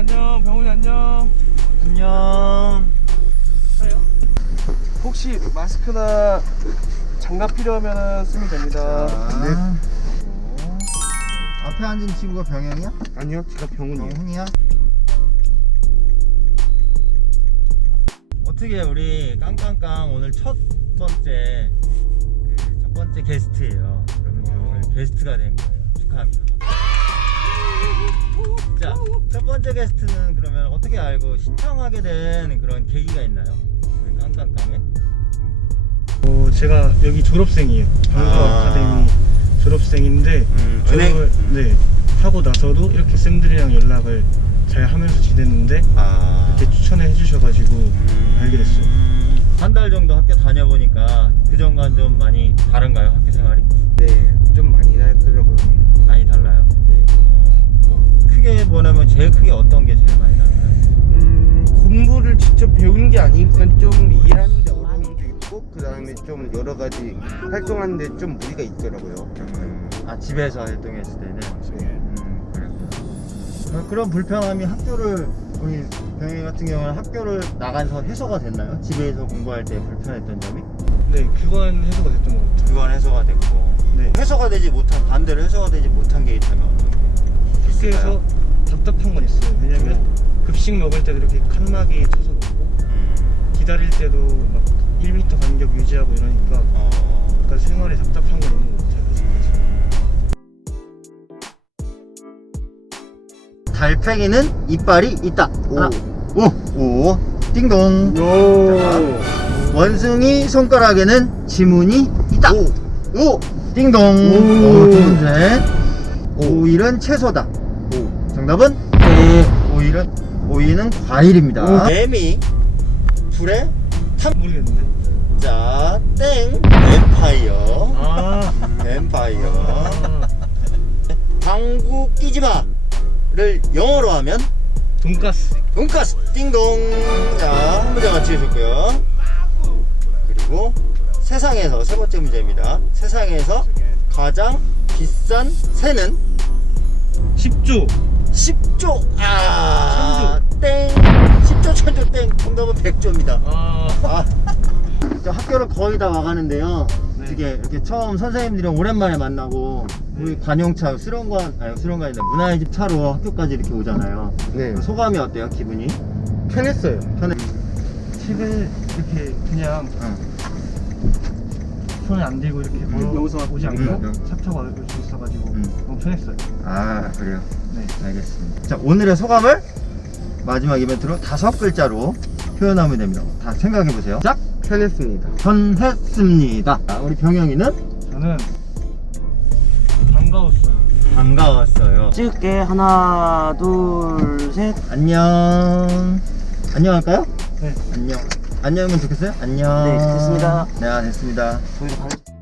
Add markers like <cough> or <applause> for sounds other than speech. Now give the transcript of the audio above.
안녕. 병훈이 안녕. 안녕. 혹시 마스크나 장갑 필요하면 쓰면 됩니다. 네. 앞에 앉은 친구가 병영이야? 아니요, 제가 병훈이에요. 병훈이야? 어떻게 우리 깡깡깡 오늘 첫 번째 그 첫 번째 게스트예요. 여러분들 오늘 게스트가 된 거예요. 축하합니다. 자, 첫 번째 게스트는 그러면 어떻게 알고 신청하게 된 그런 계기가 있나요? 우리 깡깡깡에? 어, 제가 여기 졸업생이에요. 아. 아카데미 졸업생인데 음, 졸업을 네 하고 나서도 이렇게 쌤들이랑 연락을 잘 하면서 지냈는데 아. 이렇게 추천해 해주셔가지고 알게 됐어요. 한 달 정도 학교 다녀보니까 그 전과는 좀 많이 다른가요? 학교 생활이? 네, 제일 크게 어떤 게 제일 많이 달라요? 음, 공부를 직접 배우는 게 아니니까 좀 이해하는데 어려움도 있고, 그 다음에 좀 여러 가지 활동하는데 좀 무리가 있더라고요. 아 집에서 활동했을 때는 음, 그랬구나. 어, 그런 불편함이 학교를 우리 병희 같은 경우는 학교를 나가서 해소가 됐나요? 집에서 공부할 때 불편했던 점이? 네 그건 해소가 됐던 것 같아요. 그건 해소가 됐고 네 해소가 되지 못한 반대로 해소가 되지 못한 게 있다면 어떤 게 있을까요? 학교에서 답답한 건 있어요. 왜냐면 급식 먹을 때도 이렇게 칸막이 쳐서 먹고 음, 기다릴 때도 막 1m 간격 유지하고 이러니까 어, 약간 생활에 답답한 건 있는 것 같아요. 달팽이는 이빨이 있다. 오. 하나, 오, 오, 띵동. 오. 원숭이 손가락에는 지문이 있다. 오. 오, 띵동. 오. 오, 두 번째. 오일은 채소다. 오. 정답은 오. 오일은 오이는 과일입니다. 오. 개미 불에 모르겠는데. 자, 땡. 뱀파이어. 아, 뱀파이어. 아 방구 끼지 마를 영어로 하면 돈가스. 돈가스 띵동 자 한 문제 맞히셨고요 그리고 세상에서 세 번째 문제입니다 세상에서 가장 비싼 새는 10조. 10조 아 땡 10조 천조 땡 정답은 100조입니다 아, 아, <laughs> 저 학교를 거의 다 와가는데요 네. 되게 이렇게 처음 선생님들이랑 오랜만에 만나고 우리 관용차 수련관 아니 수련관이 아니라 문화의 집 차로 학교까지 이렇게 오잖아요 네. 소감이 어때요 기분이? 편했어요. 편해 집에 이렇게 그냥 응. 손을 안 대고 이렇게 걸어 여기서 오지 않고 응, 응. 차 타고 올수 있어가지고 응. 너무 편했어요. 아 그래요 네. 알겠습니다. 자, 오늘의 소감을 마지막 이벤트로 다섯 글자로 표현하면 됩니다. 다 생각해 보세요. 짝, 편했습니다. 편했습니다. 자, 우리 병영이는 저는 반가웠어요. 반가웠어요. 찍을게 하나 둘셋 안녕. 안녕할까요? 네. 안녕. 안녕이면 좋겠어요? 안녕. 네, 됐습니다. 네, 아, 됐습니다. 저희가 반...